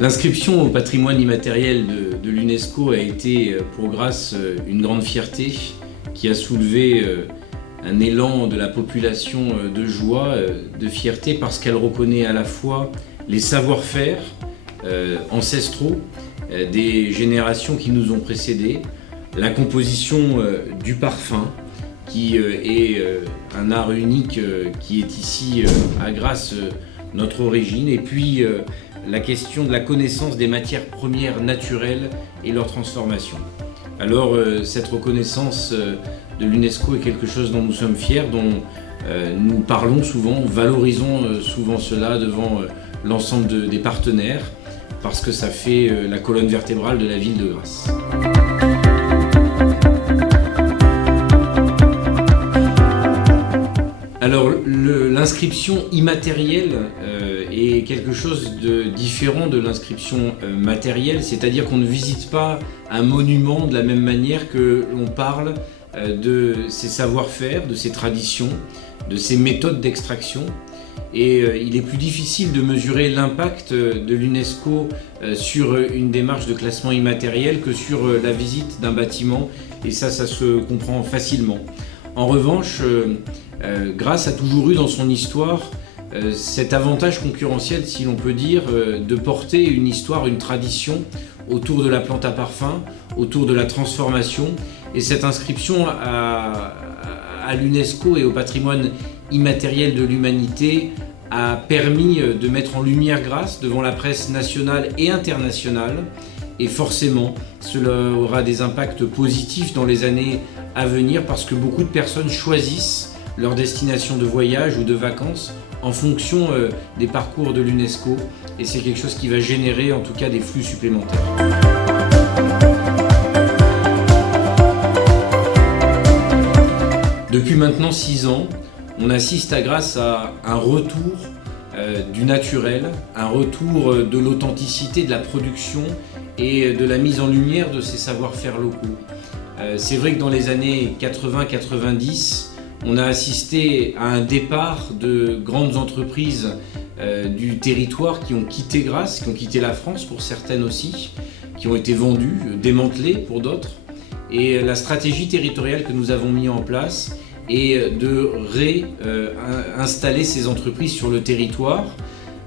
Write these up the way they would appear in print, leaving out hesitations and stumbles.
L'inscription au patrimoine immatériel de l'UNESCO a été pour Grasse une grande fierté qui a soulevé un élan de la population de joie, de fierté, parce qu'elle reconnaît à la fois les savoir-faire ancestraux des générations qui nous ont précédés, la composition du parfum, qui est un art unique qui est ici à Grasse notre origine, et puis la question de la connaissance des matières premières naturelles et leur transformation. Alors cette reconnaissance de l'UNESCO est quelque chose dont nous sommes fiers, dont nous parlons souvent, valorisons souvent cela devant l'ensemble des partenaires, parce que ça fait la colonne vertébrale de la ville de Grasse. Alors l'inscription immatérielle est quelque chose de différent de l'inscription matérielle, c'est-à-dire qu'on ne visite pas un monument de la même manière que l'on parle de ses savoir-faire, de ses traditions, de ses méthodes d'extraction. Et il est plus difficile de mesurer l'impact de l'UNESCO sur une démarche de classement immatériel que sur la visite d'un bâtiment, et ça se comprend facilement. En revanche, Grasse a toujours eu dans son histoire cet avantage concurrentiel, si l'on peut dire, de porter une histoire, une tradition autour de la plante à parfum, autour de la transformation. Et cette inscription à l'UNESCO et au patrimoine immatériel de l'humanité a permis de mettre en lumière Grasse devant la presse nationale et internationale. Et forcément, cela aura des impacts positifs dans les années à venir, parce que beaucoup de personnes choisissent leur destination de voyage ou de vacances en fonction des parcours de l'UNESCO, et c'est quelque chose qui va générer en tout cas des flux supplémentaires. Depuis maintenant 6 ans, on assiste à Grasse à un retour du naturel, un retour de l'authenticité de la production et de la mise en lumière de ces savoir-faire locaux. C'est vrai que dans les années 80-90, on a assisté à un départ de grandes entreprises du territoire qui ont quitté Grasse, qui ont quitté la France pour certaines aussi, qui ont été vendues, démantelées pour d'autres. Et la stratégie territoriale que nous avons mise en place est de réinstaller ces entreprises sur le territoire.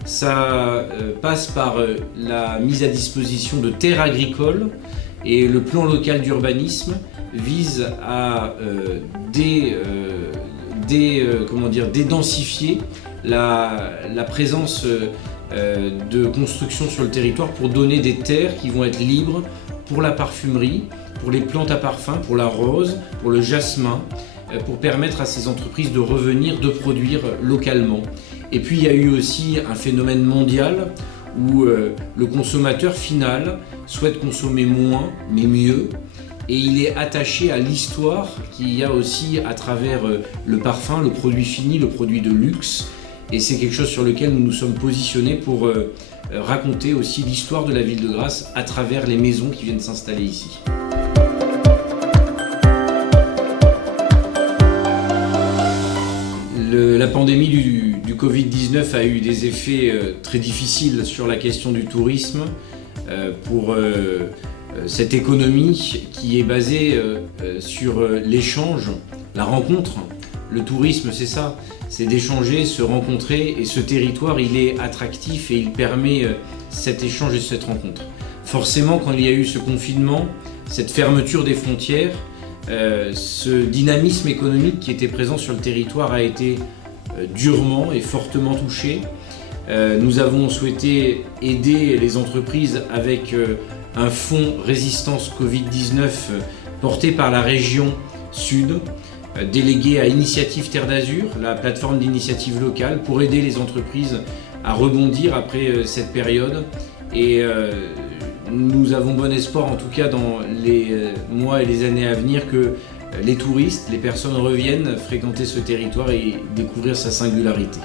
Ça passe par la mise à disposition de terres agricoles, et le plan local d'urbanisme vise à dédensifier la présence de construction sur le territoire pour donner des terres qui vont être libres pour la parfumerie, pour les plantes à parfum, pour la rose, pour le jasmin, pour permettre à ces entreprises de revenir, de produire localement. Et puis il y a eu aussi un phénomène mondial où le consommateur final souhaite consommer moins mais mieux, et il est attaché à l'histoire qu'il y a aussi à travers le parfum, le produit fini, le produit de luxe, et c'est quelque chose sur lequel nous nous sommes positionnés pour raconter aussi l'histoire de la ville de Grasse à travers les maisons qui viennent s'installer ici. La pandémie du Covid-19 a eu des effets très difficiles sur la question du tourisme pour cette économie qui est basée sur l'échange, la rencontre. Le tourisme, c'est ça, c'est d'échanger, se rencontrer, et ce territoire, il est attractif et il permet cet échange et cette rencontre. Forcément, quand il y a eu ce confinement, cette fermeture des frontières, ce dynamisme économique qui était présent sur le territoire a été durement et fortement touché. Nous avons souhaité aider les entreprises avec un fonds résistance Covid-19 porté par la région Sud, délégué à Initiative Terre d'Azur, la plateforme d'initiative locale, pour aider les entreprises à rebondir après cette période. Et nous avons bon espoir, en tout cas dans les mois et les années à venir, que les touristes, les personnes reviennent fréquenter ce territoire et découvrir sa singularité.